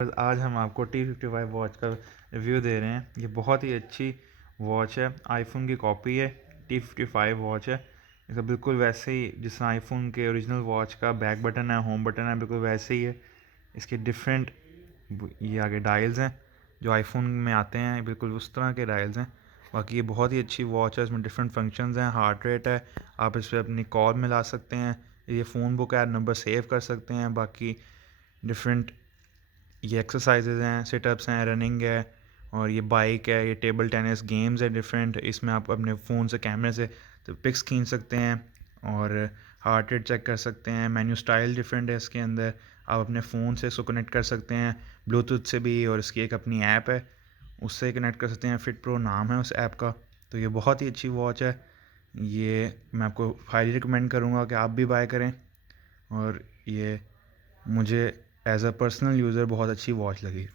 बस आज हम आपको T55 वॉच का रिव्यू दे रहे हैं। ये बहुत ही अच्छी वॉच है, आईफोन की कॉपी है। T55 वॉच है, इसका बिल्कुल वैसे ही जिस आईफोन के ओरिजिनल वॉच का बैक बटन है, होम बटन है, बिल्कुल वैसे ही है। इसके डिफरेंट ये आगे डायल्स हैं जो आईफोन में आते हैं, बिल्कुल उस तरह के डायल्स हैं। बाकी ये बहुत ही अच्छी वॉच है, इसमें डिफरेंट फंक्शंस हैं, हार्ट रेट है, आप इस पर अपनी कॉल मिला सकते हैं, ये phone book add number save कर सकते हैं। बाकी डिफरेंट ये एक्सरसाइजेज हैं, सिटअप्स हैं, रनिंग है, और ये बाइक है, ये टेबल टेनिस गेम्स है डिफरेंट। इसमें आप अपने फ़ोन से कैमरे से तो पिक्स खींच सकते हैं और हार्ट रेट चेक कर सकते हैं। मेन्यू स्टाइल डिफरेंट है इसके अंदर, आप अपने फ़ोन से इसको कनेक्ट कर सकते हैं ब्लूटूथ से भी, और इसकी एक अपनी ऐप है उससे कनेक्ट कर सकते हैं, फिट प्रो नाम है उस ऐप का। तो ये बहुत ही अच्छी वॉच है, ये मैं आपको हाईली रिकमेंड करूँगा कि आप भी बाय करें। और ये मुझे एज अ पर्सनल यूज़र बहुत अच्छी वॉच लगी।